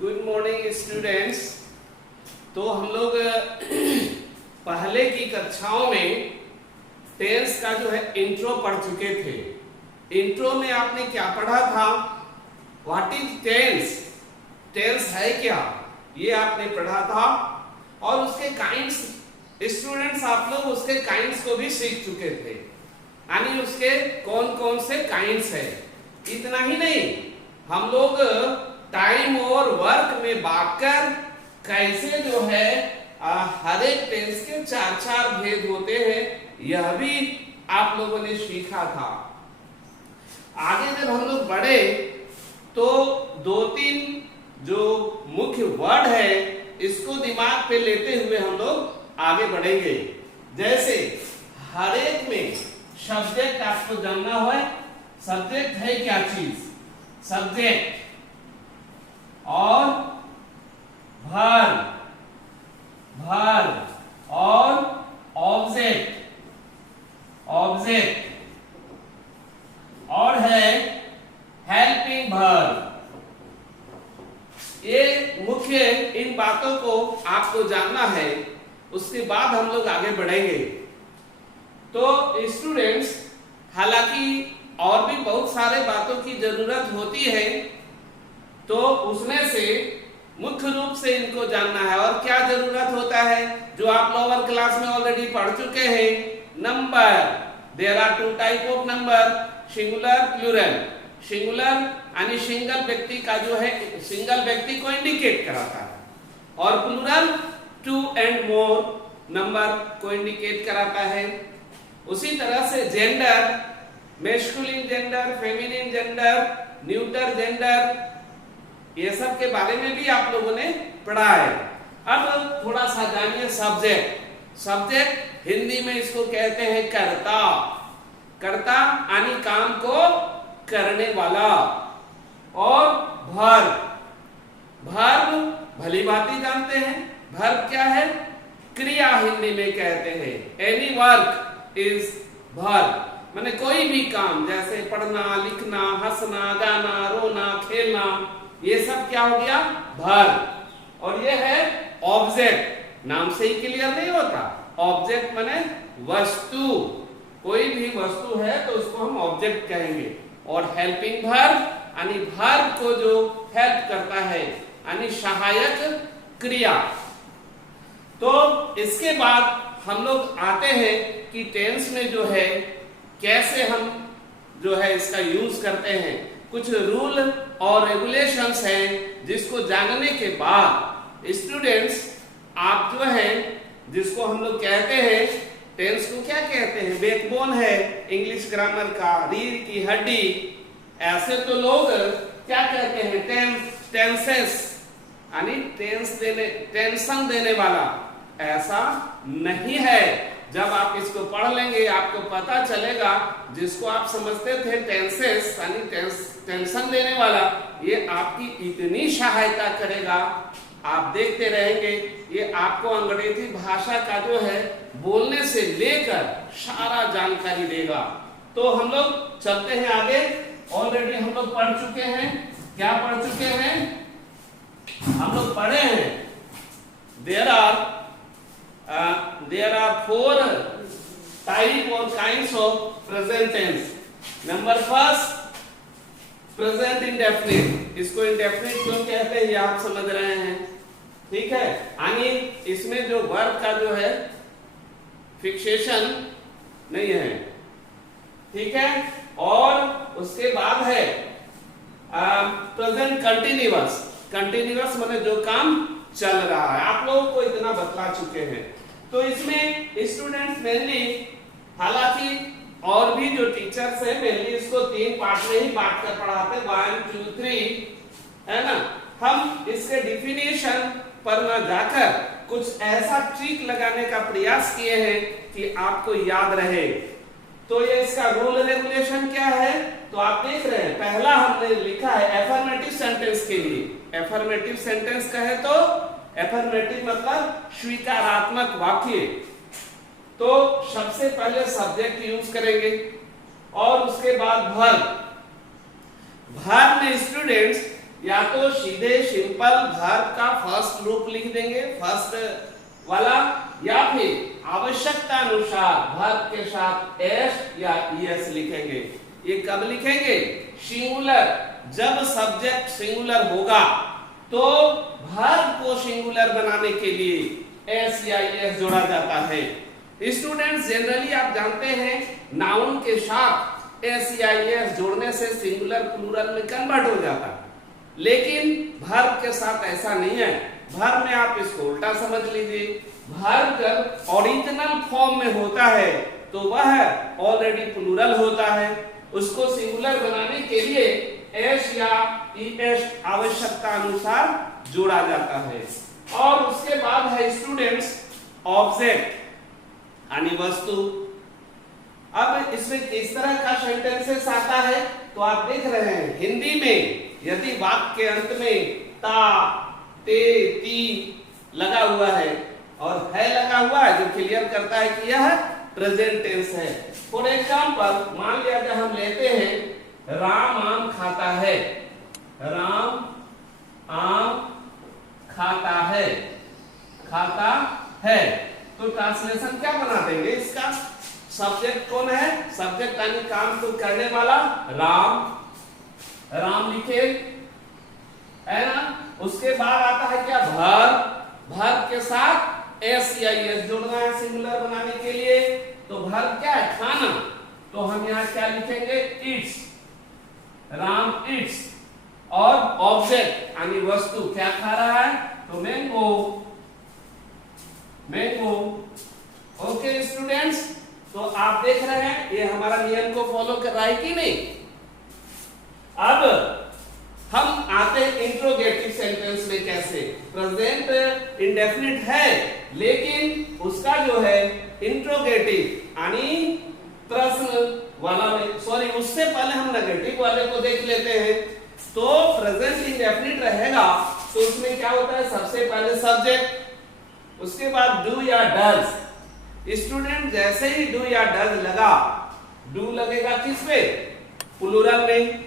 Good morning students. तो हम लोग पहले की कक्षाओं में टेंस का जो है इंट्रो पढ़ चुके थे। इंट्रो में आपने क्या पढ़ा था? व्हाट इज टेंस, टेंस है क्या, ये आपने पढ़ा था। और उसके काइंड्स, स्टूडेंट्स आप लोग उसके काइंड्स को भी सीख चुके थे, यानी उसके कौन कौन से काइंड्स है। इतना ही नहीं, हम लोग टाइम और वर्क में बांटकर कैसे जो है हर एक टेंस के चार चार भेद होते हैं, यह भी आप लोगों ने सीखा था। आगे जब हम लोग बढ़े तो दो तीन जो मुख्य वर्ड है इसको दिमाग पे लेते हुए हम लोग आगे बढ़ेंगे। जैसे हर एक में सब्जेक्ट आपको जानना है। सब्जेक्ट है क्या चीज? सब्जेक्ट और वर्ब, वर्ब और ऑब्जेक्ट, ऑब्जेक्ट और है हेल्पिंग वर्ब। ये मुख्य इन बातों को आपको जानना है, उसके बाद हम लोग आगे बढ़ेंगे। तो स्टूडेंट्स, हालांकि और भी बहुत सारे बातों की जरूरत होती है, तो उसमें से मुख्य रूप से इनको जानना है। और क्या जरूरत होता है जो आप लोअर क्लास में ऑलरेडी पढ़ चुके हैं? Number. There are two type of number, singular plural. Singular यानी सिंगल व्यक्ति का जो है, सिंगल व्यक्ति को इंडिकेट कराता है, और plural two and more number को इंडिकेट कराता है। उसी तरह से gender, masculine gender, feminine gender, neuter gender, ये सब के बारे में भी आप लोगों ने पढ़ा है। अब थोड़ा सा जानिए सब्जेक्ट। सब्जेक्ट हिंदी में इसको कहते हैं कर्ता। कर्ता यानी काम को करने वाला। और वर्ब, वर्ब भली भांति जानते हैं। वर्ब क्या है? क्रिया हिंदी में कहते हैं। एनी वर्क इज वर्ब, माने कोई भी काम, जैसे पढ़ना, लिखना, हंसना, गाना, रोना, खेलना, ये सब क्या हो गया? वर्ब। और ये है ऑब्जेक्ट। नाम से ही क्लियर नहीं होता। ऑब्जेक्ट माने वस्तु, कोई भी वस्तु है तो उसको हम ऑब्जेक्ट कहेंगे। और हेल्पिंग वर्ब यानी वर्ब को जो हेल्प करता है, यानी सहायक क्रिया। तो इसके बाद हम लोग आते हैं कि टेंस में जो है कैसे हम जो है इसका यूज करते हैं। कुछ रूल और रेगुलेशंस हैं जिसको जानने के बाद स्टूडेंट्स आप जो है, जिसको हम लोग कहते हैं, टेंस को क्या कहते हैं? बैकबोन है इंग्लिश ग्रामर का, रीढ़ की हड्डी। ऐसे तो लोग क्या कहते हैं? टेंसेस यानी टेंशन देने वाला। ऐसा नहीं है। जब आप इसको पढ़ लेंगे आपको पता चलेगा, जिसको आप समझते थे टेंसेस यानी टेंशन देने वाला, ये आपकी इतनी सहायता करेगा, आप देखते रहेंगे। ये आपको अंग्रेजी भाषा का जो है बोलने से लेकर सारा जानकारी देगा। तो हम लोग चलते हैं आगे। ऑलरेडी हम लोग पढ़ चुके हैं। क्या पढ़ चुके हैं? हम लोग पढ़े हैं there are four type or kinds of present tense. Number first, present indefinite। इसको indefinite क्यों कहते हैं ये आप समझ रहे हैं, ठीक है? यानी इसमें जो वर्ब का जो है फिक्सेशन नहीं है, ठीक है? और उसके बाद है प्रेजेंट कंटिन्यूअस। कंटिन्यूअस माने जो काम चल रहा है। आप लोगों को इतना बतला चुके हैं। तो इसमें स्टूडेंट्स मेनली, हालांकि और भी जो टीचर्स हैं मेनली इसको तीन पार्ट में ही बांट कर पढ़ाते हैं, 1 2 3, है ना? हम इसके डिफिनेशन पर न जाकर कुछ ऐसा ट्रिक लगाने का प्रयास किए हैं कि आपको याद रहे। तो ये इसका रूल रेगुलेशन क्या है? तो आप देख रहे हैं, पहला हमने लिखा है एफर्मेटिव सेंटेंस के लिए। एफर्मेटिव सेंटेंस कहे तो एफर्मेटिव मतलब स्वीकारात्मक वाक्य। तो सबसे पहले सब्जेक्ट यूज करेंगे और उसके बाद वर्ब। वर्ब में स्टूडेंट्स या तो सीधे सिंपल वर्ब का फर्स्ट रूप लिख देंगे, फर्स्ट वाला, या फिर आवश्यकता अनुसार वर्ब के साथ एस या ईएस लिखेंगे। ये कब लिखेंगे? सिंगुलर, जब सब्जेक्ट सिंगुलर होगा तो वर्ब को सिंगुलर बनाने के लिए एस या ईएस जोड़ा जाता है। स्टूडेंट्स, जनरली आप जानते हैं नाउन के साथ एस या ईएस जोड़ने से सिंगुलर प्लूरल में कन्वर्ट हो जाता है, लेकिन वर्ब के साथ ऐसा नहीं है। वर्ब में आप इसको उल्टा समझ लीजिए, वर्ब जब ओरिजिनल फॉर्म में होता है तो वह ऑलरेडी प्लूरल होता है, उसको सिंगुलर बनाने के लिए एस या ईएस आवश्यकता अनुसार जोड़ा जाता है। और उसके बाद है स्टूडेंट्स ऑब्जेक्ट यानी वस्तु। अब इसमें किस तरह का सेंटेंसेस आता है तो आप देख रहे हैं, हिंदी में यदि वाक्य के अंत में ता, ते, ती लगा हुआ है और है लगा हुआ है, जो क्लियर करता है कि यह प्रेजेंट टेंस है। फॉर एग्जांपल, मान लिया कि हम लेते हैं राम आम खाता है, राम आम खाता है, खाता है, तो ट्रांसलेशन क्या बना देंगे इसका? सब्जेक्ट कौन है? सब्जेक्ट यानी काम को करने वाला राम, राम लिखे, है ना। उसके बाद आता है क्या? वर्ब, वर्ब के साथ एस या एस जोड़ना है सिंगुलर बनाने के लिए, तो वर्ब क्या है? खाना, तो हम यहाँ क्या लिखेंगे? It's, Ram it's. और ऑब्जेक्ट यानी वस्तु क्या खा रहा है? तो मैंगो, मैंगो। ओके स्टूडेंट्स, तो आप देख रहे हैं ये हमारा नियम को फॉलो कर रहा है कि नहीं। अब हम आते हैं इंट्रोगेटिव सेंटेंस में। कैसे? प्रेजेंट इंडेफिनिट है, लेकिन उसका जो है इंट्रोगेटिव यानी प्रश्न वाला में, सॉरी उससे पहले हम नेगेटिव वाले को देख लेते हैं। तो प्रेजेंट इंडेफिनिट रहेगा तो उसमें क्या होता है? सबसे पहले सब्जेक्ट, उसके बाद डू या डज। स्टूडेंट, जैसे ही डू या डज लगा, डू लगेगा किस पे? प्लूरल में,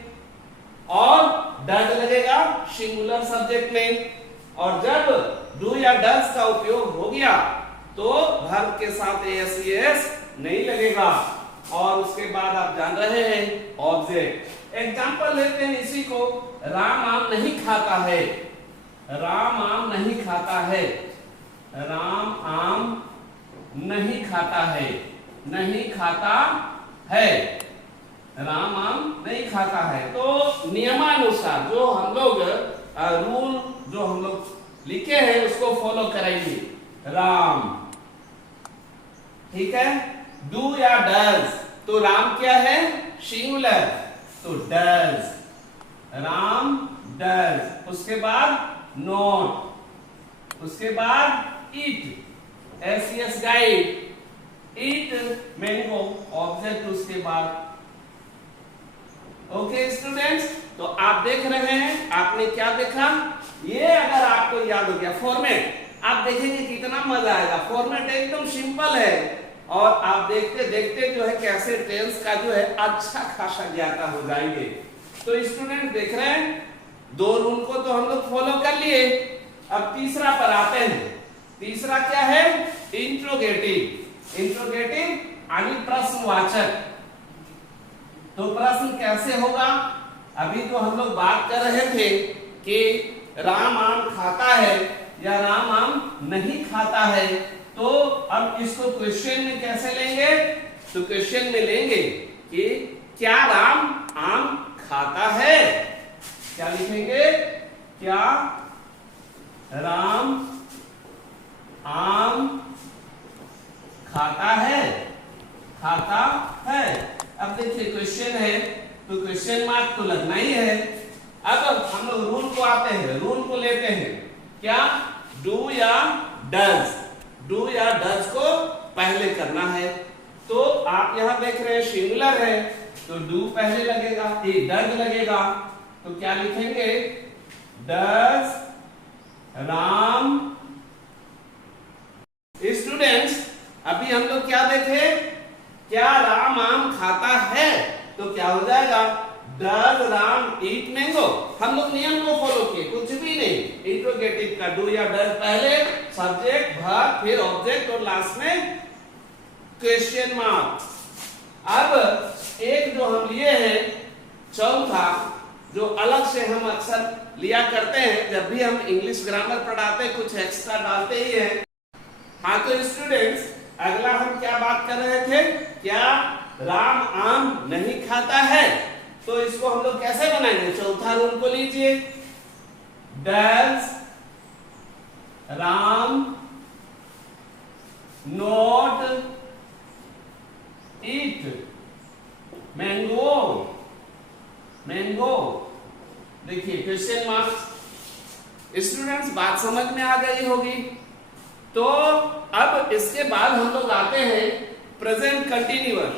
और डज लगेगा सिंगुलर सब्जेक्ट में। और जब डू या डज का उपयोग हो गया तो वर्ब के साथ एस एस नहीं लगेगा। और उसके बाद आप जान रहे हैं ऑब्जेक्ट। एग्जांपल लेते हैं इसी को, राम आम नहीं खाता है, राम आम नहीं खाता है, राम आम नहीं खाता है, नहीं खाता है, राम आम नहीं खाता है। तो नियमानुसार जो हम लोग रूल जो हम लोग लिखे हैं उसको फॉलो करेंगे। राम, ठीक है। डू या डज, तो राम क्या है? सिंगुलर, तो डज, राम डज। उसके बाद नॉट, उसके बाद ईट, एस एस गाइड, ईट मैंगो, ऑब्जेक्ट उसके बाद। ओके स्टूडेंट्स, तो आप देख रहे हैं, आपने क्या देखा? ये अगर आपको याद हो गया फॉर्मेट, आप देखेंगे कितना मजा आएगा। फॉर्मेट एकदम सिंपल है और आप देखते देखते जो है कैसे टेंस का जो है अच्छा खासा ज्ञाता हो जाएंगे। तो स्टूडेंट देख रहे हैं, दो रूल को तो हम लोग फॉलो कर लिए। अब तीसरा पर आते हैं। तीसरा क्या है? इंट्रोगेटिव। इंट्रोगेटिव यानी प्रश्नवाचक। तो प्रश्न कैसे होगा? अभी तो हम लोग बात कर रहे थे कि राम आम खाता है या राम आम नहीं खाता है, तो अब इसको क्वेश्चन में कैसे लेंगे? तो क्वेश्चन में लेंगे कि क्या राम आम खाता है? क्या लिखेंगे? क्या राम आम खाता है? खाता है। अब देखिए क्वेश्चन है तो क्वेश्चन मार्क तो लगना ही है। अब हम लोग रूल को आते हैं, रूल को लेते हैं। क्या? डू या डज। डू या डज को पहले करना है। तो आप यहां देख रहे हैं सिंगुलर है तो डू पहले लगेगा, ये डज लगेगा। तो क्या लिखेंगे? डज राम। स्टूडेंट्स, अभी हम लोग क्या देखे? क्या राम आम खाता है? तो क्या हो जाएगा? Does Ram eat mango? हम लोग नियम को फॉलो किए, कुछ भी नहीं। इंट्रोगेटिव का डू या डज पहले, सब्जेक्ट वर्ब, फिर ऑब्जेक्ट और लास्ट में क्वेश्चन मार्क। अब एक जो हम लिए हैं चौथा, जो अलग से हम अक्सर लिया करते हैं जब भी हम इंग्लिश ग्रामर पढ़ाते हैं, कुछ एक्स्ट्रा डालते ही हैं। हाँ तो स्टूडेंट्स, अगला हम क्या बात कर रहे थे, क्या राम आम नहीं खाता है? तो इसको हम लोग कैसे बनाएंगे? चौथा रूल को लीजिए, does Ram not eat mango? Mango, देखिए क्वेश्चन मार्क। स्टूडेंट्स बात समझ में आ गई होगी। तो अब इसके बाद हम लोग आते हैं प्रेजेंट कंटिन्यूअस।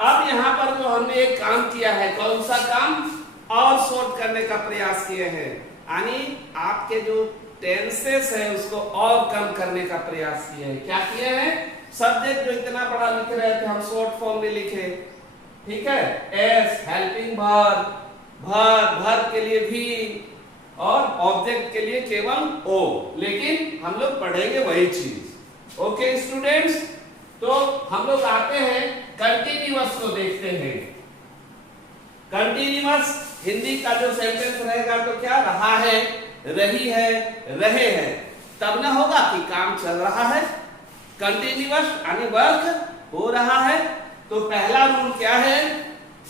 अब यहां पर जो हमने एक काम किया है, कौन सा काम? और शॉर्ट करने का प्रयास किए हैं, यानी आपके जो टेंसेस है उसको और कम करने का प्रयास किए हैं। क्या किए हैं? सब्जेक्ट जो इतना बड़ा लिख रहे थे हम शॉर्ट फॉर्म में लिखे, ठीक है, एस हेल्पिंग वर्ब, वर्ब के लिए भी, और ऑब्जेक्ट के लिए केवल ओ, लेकिन हम लोग पढ़ेंगे वही चीज। ओके स्टूडेंट्स, तो हम लोग आते हैं कंटिन्यूअस को देखते हैं। कंटिन्यूअस हिंदी का जो सेंटेंस रहेगा तो क्या? रहा है, रही है, रहे हैं, तब ना होगा कि काम चल रहा है। कंटिन्यूअस यानी वर्क हो रहा है। तो पहला रूल क्या है?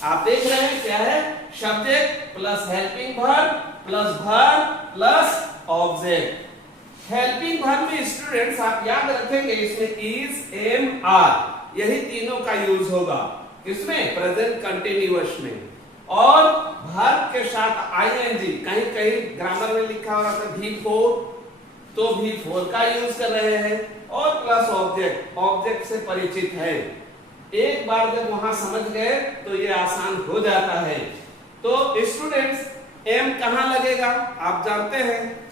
आप देख रहे हैं क्या है? Subject plus helping verb plus verb plus object. Helping verb में स्टूडेंट्स आप याद रखेंगे इसमें इज, एम, आर, यही तीनों का यूज होगा। किसमें? प्रेजेंट कंटिन्यूअस में। और वर्ब के साथ आईएनजी, कहीं कहीं ग्रामर में लिखा हो रहा था V4, तो V4 का यूज कर रहे हैं। और प्लस ऑब्जेक्ट, ऑब्जेक्ट से परिचित है। एक बार जब वहां समझ गए तो ये आसान हो जाता है। तो स्टूडेंट्स एम कहां लगेगा? आप जानते हैं,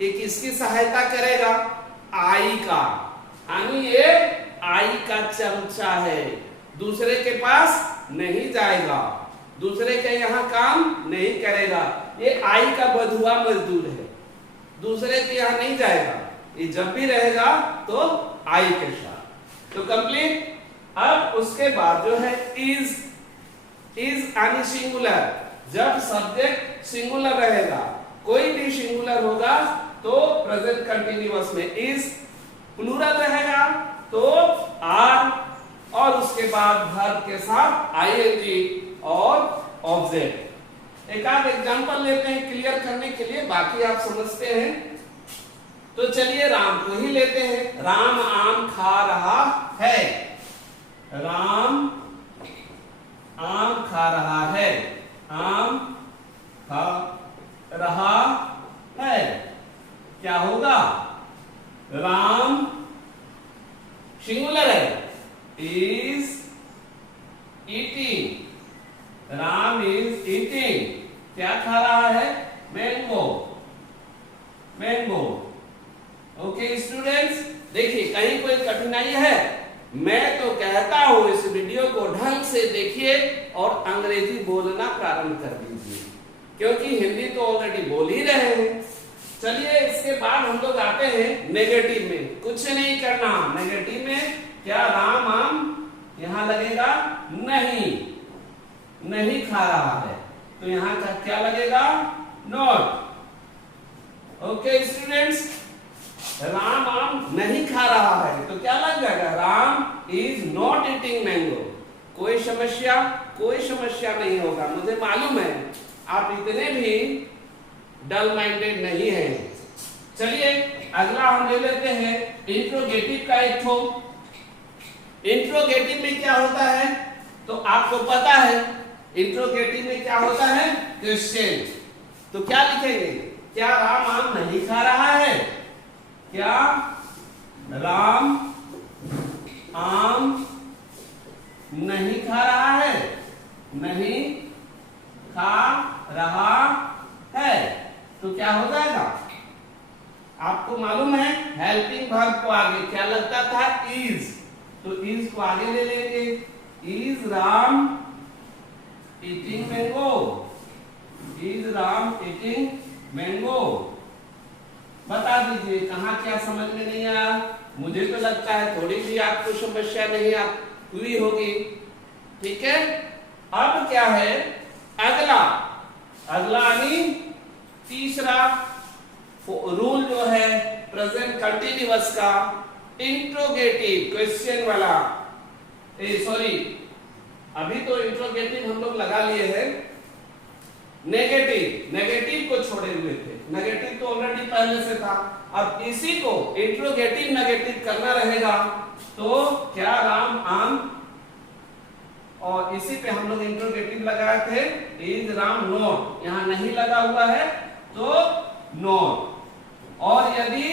एक इसकी सहायता करेगा, आई का, यानी ये आई का चमचा है, दूसरे के पास नहीं जाएगा, दूसरे के यहां काम नहीं करेगा। ये आई का बधुआ मजदूर है, दूसरे के यहां नहीं जाएगा, ये जब भी रहेगा तो आई के साथ। तो कंप्लीट। अब उसके बाद जो है इज यानी सिंगुलर, जब सब्जेक्ट सिंगुलर रहेगा, कोई भी सिंगुलर होगा तो प्रेजेंट कंटिन्यूअस में इज, प्लूरल रहेगा तो आर, और उसके बाद वर्ब के साथ आईएनजी और ऑब्जेक्ट। एक आध एग्जांपल लेते हैं क्लियर करने के लिए, बाकी आप समझते हैं। तो चलिए राम को ही लेते हैं। राम आम खा रहा है, राम आम खा रहा है, आम खा रहा है, क्या होगा? राम सिंगुलर है, is eating, Ram is eating, क्या खा रहा है? Mango, mango. ओके स्टूडेंट्स, देखिए कहीं कोई कठिनाई है? मैं तो कहता हूं इस वीडियो को ढंग से देखिए और अंग्रेजी बोलना प्रारंभ कर दीजिए, क्योंकि हिंदी तो ऑलरेडी बोल ही रहे हैं। चलिए इसके बाद हम लोग आते हैं नेगेटिव में। कुछ नहीं करना, नेगेटिव में क्या? राम आम यहां लगेगा नहीं, नहीं खा रहा है, तो यहां का क्या लगेगा? नॉट। ओके स्टूडेंट्स, राम आम नहीं खा रहा है तो क्या लग जाएगा? Ram is not eating mango. कोई समस्या? कोई समस्या नहीं होगा, मुझे मालूम है आप इतने भी डल माइंडेड नहीं है। चलिए अगला हम ले लेते हैं इंट्रोगेटिव का एक ठो। इंट्रोगेटिव में क्या होता है तो आपको पता है, इंट्रोगेटिव में क्या होता है? क्वेश्चन। तो क्या लिखेंगे? क्या राम आम नहीं खा रहा है? क्या राम आम नहीं खा रहा है? नहीं खा रहा है, तो क्या हो जाएगा? आपको मालूम है हेल्पिंग वर्ब को आगे क्या लगता था? इज, तो इज को आगे ले लेंगे। Is Ram eating mango? Is Ram eating mango? बता दीजिए कहाँ क्या समझ में नहीं आया। मुझे तो लगता है थोड़ी भी आपको समस्या नहीं हुई होगी। ठीक है, अब क्या है अगला यानी तीसरा रूल जो है प्रेजेंट कंटिन्यूअस का, इंट्रोगेटिव क्वेश्चन वाला। सॉरी, अभी तो इंट्रोगेटिव हम लोग लगा लिए हैं, नेगेटिव को छोड़े हुए थे। नेगेटिव तो ऑलरेडी पहले से था, अब इसी को इंट्रोगेटिव नेगेटिव करना रहेगा। तो क्या राम आम, और इसी पे हम लोग इंट्रोगेटिव लगाए थे, इज राम नॉट, यहाँ नहीं लगा हुआ है तो नॉट। और यदि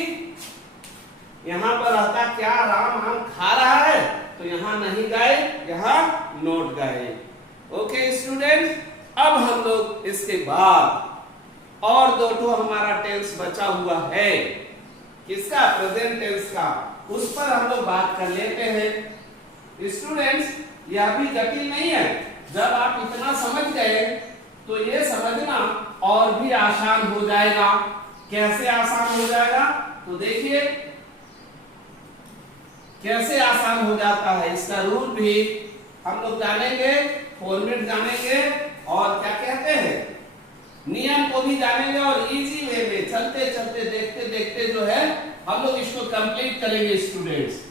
यहां पर रहता क्या राम आम खा रहा है, तो यहां नहीं गए, यहां नोट गए। ओके स्टूडेंट्स, अब हम लोग इसके बाद और दो ठो हमारा टेंस बचा हुआ है, किसका, प्रेजेंट टेंस का, उस पर हम लोग बात कर लेते हैं। स्टूडेंट्स यह भी जटिल नहीं है, जब आप इतना समझ गए तो ये समझना और भी आसान हो जाएगा। कैसे आसान हो जाएगा, तो देखिए कैसे आसान हो जाता है। इसका रूल भी हम लोग जानेंगे, फॉर्मेट जानेंगे, और क्या कहते हैं नियम को भी जानेंगे, और इजी वे में चलते चलते देखते देखते जो है हम लोग इसको कंप्लीट करेंगे स्टूडेंट्स।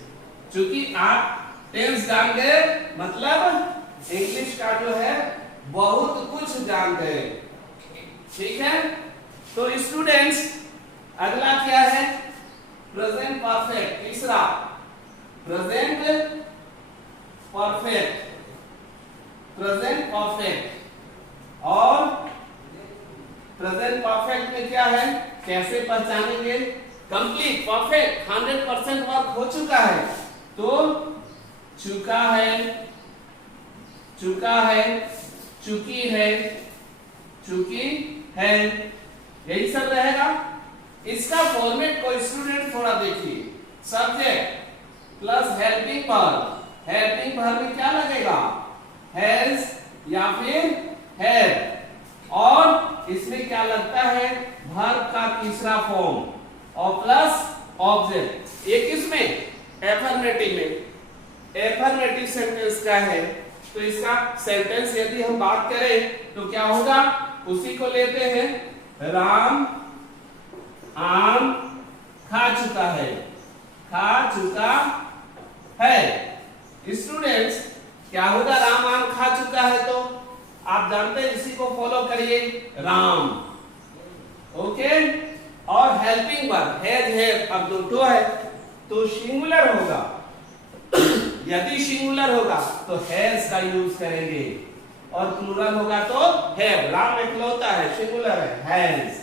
क्योंकि आप टेंस जान गए मतलब इंग्लिश का जो है बहुत कुछ जान गए। ठीक है, तो स्टूडेंट्स अगला क्या है, प्रेजेंट परफेक्ट। तीसरा प्रेजेंट परफेक्ट, प्रेजेंट परफेक्ट। और प्रेजेंट परफेक्ट में क्या है, कैसे पहचानेंगे, कंप्लीट परफेक्ट 100% वर्क हो चुका है, तो चुका है, चुका है, चुकी है, चुकी है, यही सब रहेगा। इसका फॉर्मेट को स्टूडेंट थोड़ा देखिए, subject plus helping verb. Helping verb में क्या लगेगा, हैज या फिर हैव, और इसमें क्या लगता है, वर्ब का तीसरा फॉर्म और प्लस ऑब्जेक्ट। ये किसमें, एफर्मेटिव में, एफर्मेटिव सेंटेंस का है। तो इसका सेंटेंस यदि हम बात करें तो क्या होगा, उसी को लेते हैं, राम आम खा चुका है, खा चुका है। स्टूडेंट्स क्या होगा, राम आम खा चुका है, तो आप जानते हैं इसी को फॉलो करिए, राम। ओके, और हेल्पिंग वर्ब हैज हैव, अब दो ठो है तो सिंगुलर होगा। यदि सिंगुलर होगा तो हैज का यूज करेंगे, और प्लूरल होगा तो हैव। राम इकलौता है, सिंगुलर है, हैज।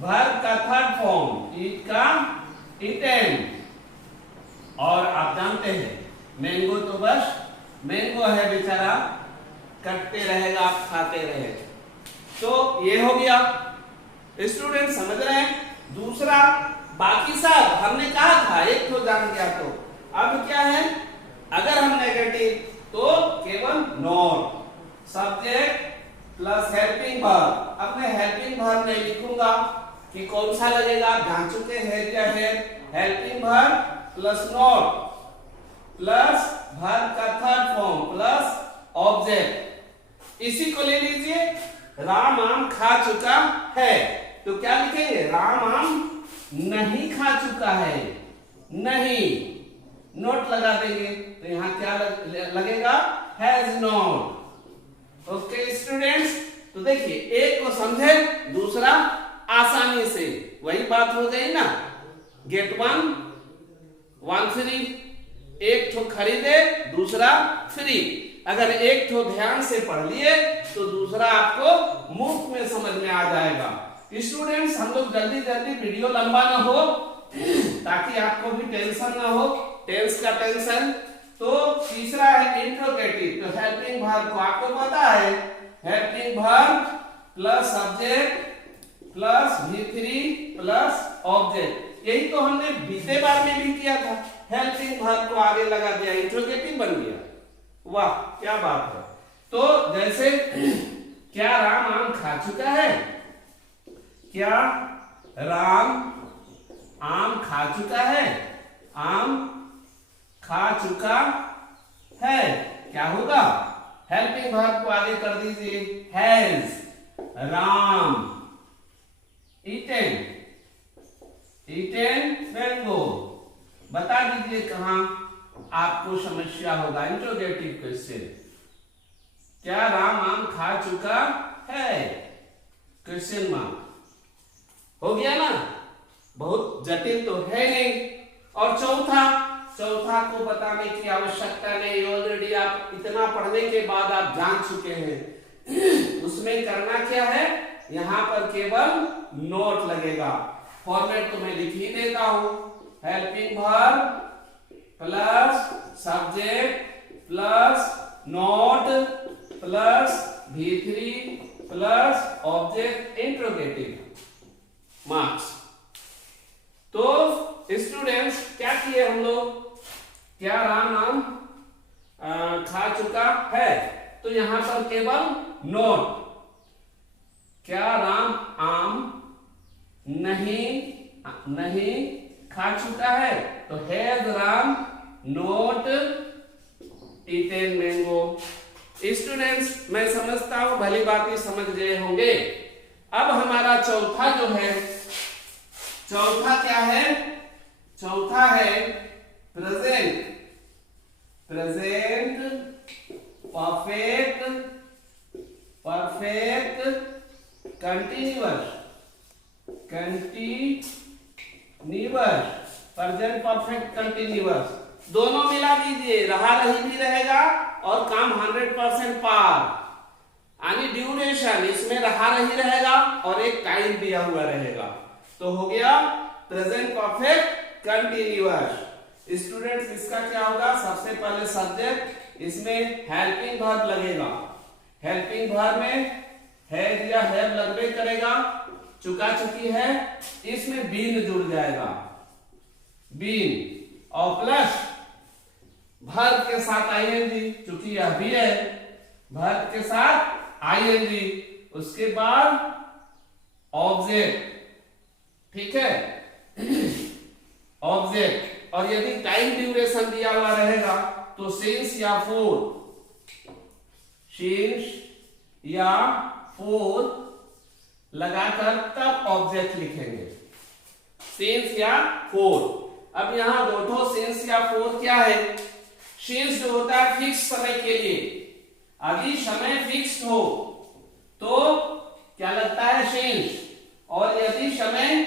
वर्ब का थर्ड फॉर्म ईट का ईटेन, और आप जानते हैं मैंगो तो बस मैंगो है बेचारा, कटते रहेगा, आप खाते रहे। तो ये हो गया, स्टूडेंट समझ रहे हैं। दूसरा बाकी सब हमने कहा था, एक तो जान गया, तो अब क्या है, अगर हम नेगेटिव तो केवल not, subject plus helping verb. अब मैं हेल्पिंग वर्ब नहीं लिखूंगा कि कौन सा लगेगा, जान चुके हैं क्या है, helping verb plus not plus verb का थर्ड फॉर्म प्लस ऑब्जेक्ट। इसी को ले लीजिए, राम आम खा चुका है, तो क्या लिखेंगे, राम आम नहीं खा चुका है, नहीं, नोट लगा देंगे, तो यहां क्या लगेगा, हैज नॉट। ओके स्टूडेंट्स, तो देखिए एक को समझे, दूसरा आसानी से, वही बात हो गई ना, गेट वन फ्री, एक ठो खरीदे दूसरा फ्री। अगर एक ठो ध्यान से पढ़ लिए तो दूसरा आपको मुफ्त में समझ में आ जाएगा। स्टूडेंट्स हम लोग जल्दी जल्दी, वीडियो लंबा ना हो ताकि आपको भी टेंशन ना हो, टेंस का टेंशन। तो तीसरा है इंट्रोगेटिव, तो हेल्पिंग वर्ब को आपको पता है, helping verb plus subject plus V3 plus object. यही तो हमने बीते बार में भी किया था, हेल्पिंग वर्ब को आगे लगा दिया, इंट्रोगेटिव बन गया। वाह क्या बात है। तो जैसे क्या राम आम खा चुका है? क्या राम आम खा चुका है? आम खा चुका है, क्या होगा? हेल्पिंग वर्ब को आगे कर दीजिए, हैज राम ईटेन मैंगो। बता दीजिए कहां आपको समस्या होगा। इंट्रोगेटिव क्वेश्चन, क्या राम आम खा चुका है? Question mark. हो गया ना, बहुत जटिल तो है नहीं। और चौथा को बताने की आवश्यकता नहीं, ऑलरेडी आप इतना पढ़ने के बाद आप जान चुके हैं। उसमें करना क्या है, यहां पर केवल नोट लगेगा। फॉर्मेट तो मैं लिख ही देता हूं, helping verb plus subject plus note plus V3 plus object interrogative marks. तो स्टूडेंट्स क्या किए हम लोग, क्या राम आम खा चुका है, तो यहां पर केवल नोट। क्या राम आम नहीं खा चुका है, तो has Ram note eaten mango. Students मैं समझता हूं भली बात ही समझ गए होंगे। अब हमारा चौथा जो है, चौथा क्या है? चौथा है present perfect continuous present perfect continuous दोनों मिला दीजिए, रहा रही भी रहेगा और काम 100% पार। यानी ड्यूरेशन इसमें रहा रही रहेगा और एक टाइम दिया हुआ रहेगा, तो हो गया प्रेजेंट परफेक्ट कंटिन्यूअस। स्टूडेंट्स इसका क्या होगा, सबसे पहले सब्जेक्ट, इसमें हेल्पिंग वर्ब लगेगा। हेल्पिंग वर्ब में हैज या हैव लगबे करेगा, चुका चुकी है, इसमें बीन जुड़ जाएगा, बीन, और प्लस वर्ब के साथ आईएनजी, चूंकि यह भी है, वर्ब के साथ आईएनजी, उसके बाद ऑब्जेक्ट, ठीक है, ऑब्जेक्ट। और यदि टाइम ड्यूरेशन दिया हुआ रहेगा तो सिंस या फोर, सिंस या फोर लगाकर तब ऑब्जेक्ट लिखेंगे, सिंस या फोर। अब यहां दोनों सिंस या फोर क्या है, सिंस जो होता है फिक्स समय के लिए, यदि समय फिक्स हो तो क्या लगता है सिंस, और यदि समय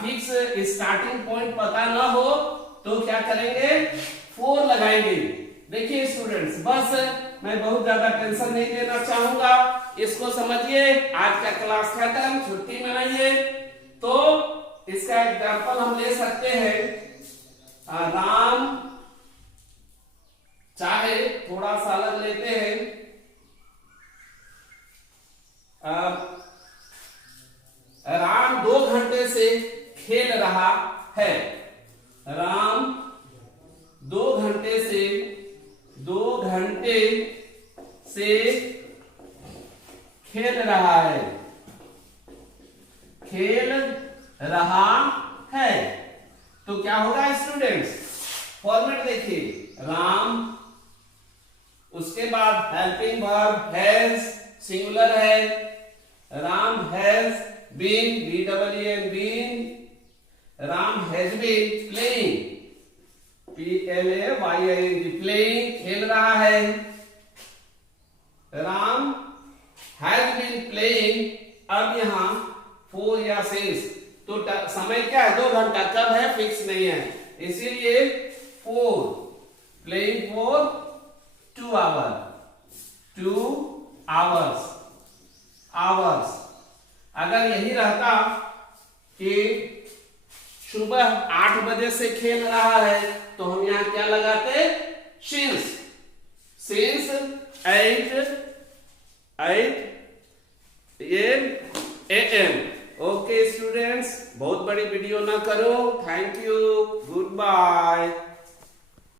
फिक्स स्टार्टिंग पॉइंट पता ना हो तो क्या करेंगे, फोर लगाएंगे। देखिए स्टूडेंट्स, बस मैं बहुत ज्यादा टेंशन नहीं लेना चाहूंगा, इसको समझिए। आज का क्लास खत्म, छुट्टी मनाइए। तो इसका एग्जांपल हम ले सकते हैं, राम, चाहे थोड़ा सा अलग लेते हैं, राम 2 घंटे से खेल रहा है। राम 2 घंटे से खेल रहा है, खेल रहा है। तो क्या होगा स्टूडेंट्स, फॉर्मेट देखिए, राम, उसके बाद हेल्पिंग वर्ब हैज, सिंगुलर है, Ram has been, BEEN been, Ram has been playing, PLAYING playing, खेल रहा है। राम हैज बीन प्लेइंग, अब यहां फोर या सिंस, तो समय क्या है, 2 घंटा, कब है फिक्स नहीं है, इसीलिए फोर, प्लेइंग फॉर 2 आवर्स। अगर यही रहता कि सुबह 8 बजे से खेल रहा है तो हम यहां क्या लगाते, सिंस 8 AM। ओके स्टूडेंट्स, बहुत बड़ी वीडियो ना करो। Thank you, good bye.